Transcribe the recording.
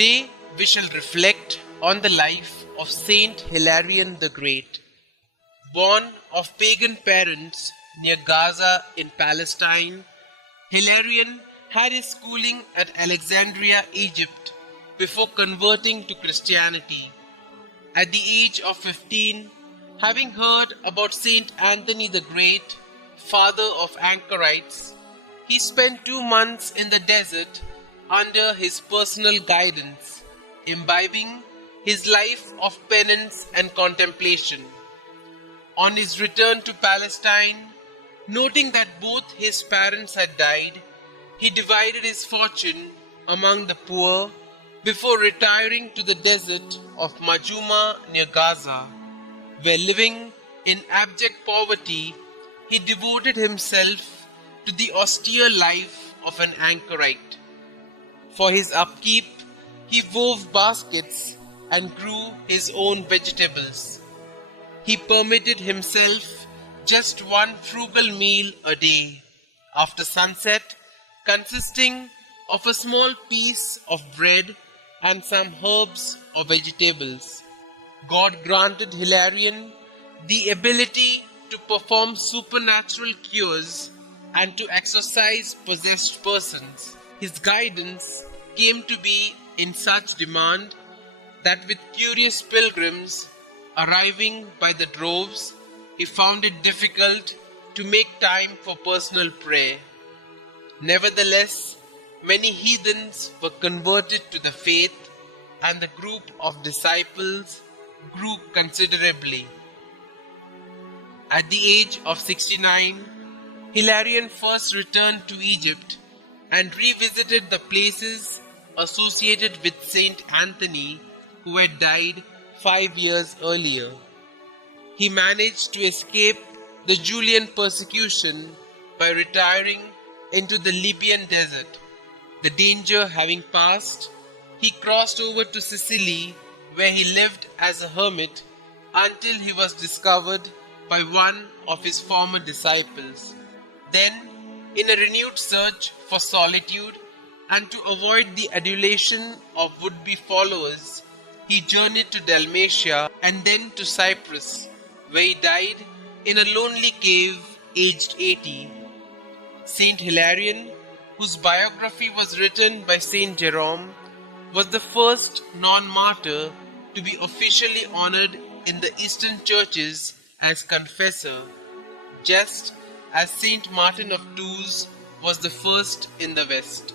Today we shall reflect on the life of St Hilarion the Great. Born of pagan parents near Gaza in Palestine, Hilarion had his schooling at Alexandria, Egypt, before converting to Christianity. At the age of 15, having heard about St Anthony the Great, father of anchorites, he spent 2 months in the desert under his personal guidance, imbibing his life of penance and contemplation. On his return to Palestine, noting that both his parents had died, he divided his fortune among the poor before retiring to the desert of Majuma near Gaza, where living in abject poverty, he devoted himself to the austere life of an anchorite. For his upkeep, he wove baskets and grew his own vegetables. He permitted himself just one frugal meal a day after sunset, consisting of a small piece of bread and some herbs or vegetables. God granted Hilarion the ability to perform supernatural cures and to exorcise possessed persons. His guidance came to be in such demand that with curious pilgrims arriving by the droves, he found it difficult to make time for personal prayer. Nevertheless, many heathens were converted to the faith, and the group of disciples grew considerably. At the age of 69, Hilarion first returned to Egypt and revisited the places associated with Saint Anthony, who had died 5 years earlier. He managed to escape the Julian persecution by retiring into the Libyan desert. The danger having passed, he crossed over to Sicily, where he lived as a hermit until he was discovered by one of his former disciples. Then, in a renewed search for solitude and to avoid the adulation of would-be followers, he journeyed to Dalmatia and then to Cyprus, where he died in a lonely cave aged 80. Saint Hilarion, whose biography was written by Saint Jerome, was the first non-martyr to be officially honored in the Eastern churches as confessor, just as Saint Martin of Tours was the first in the West.